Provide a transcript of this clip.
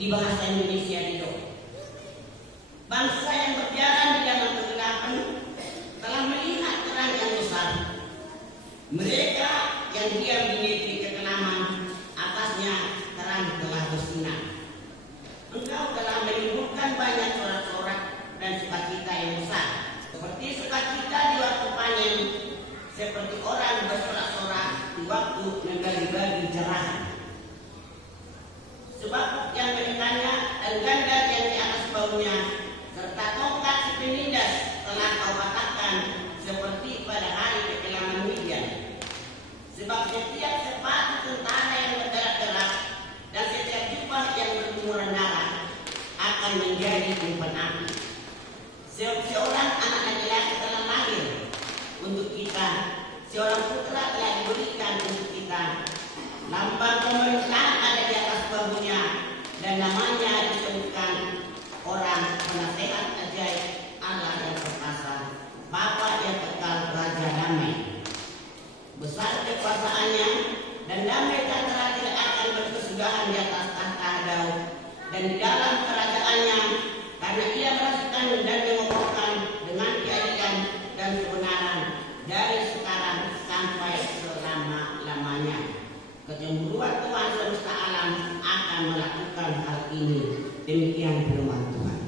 Di bahasa Indonesia itu, bangsa yang berjalan di dalam kegelapan telah melihat terang yang besar. Mereka yang diam di negeri kekelaman, atasnya terang telah bersinar. Engkau telah menimbulkan banyak sorak-sorak dan sukacita yang besar, seperti sukacita di waktu panen, seperti orang bersorak-sorak di waktu negari-negari jerahan. Sebab yang menekannya dan ganda yang di atas baunya, serta tongkat si penindas telah kau patahkan seperti pada hari kekelaman Midian. Sebab setiap sepatu tentara yang bergerak-gerak dan setiap jubah yang berlumuran darah akan menjadi umpan api. Seorang anak laki-laki telah lahir untuk kita, seorang putra telah diberikan untuk kita. Lambang pemerintahan ada di atas bahunya, dan namanya disebutkan orang penasehat ajaib, Allah yang perkasa, Bapa yang kekal, Raja damai. Besar kekuasaannya dan damai tak terakhir akan berkesudahan di atas tahta Daud dan di dalam kerajaannya, karena ia merasakan dan mengokohkan dengan keadilan dan kebenaran dari sekarang sampai selama-lamanya. Kecemburuan Tuhan semesta alam akan melakukan hal ini. Demikian firman Tuhan.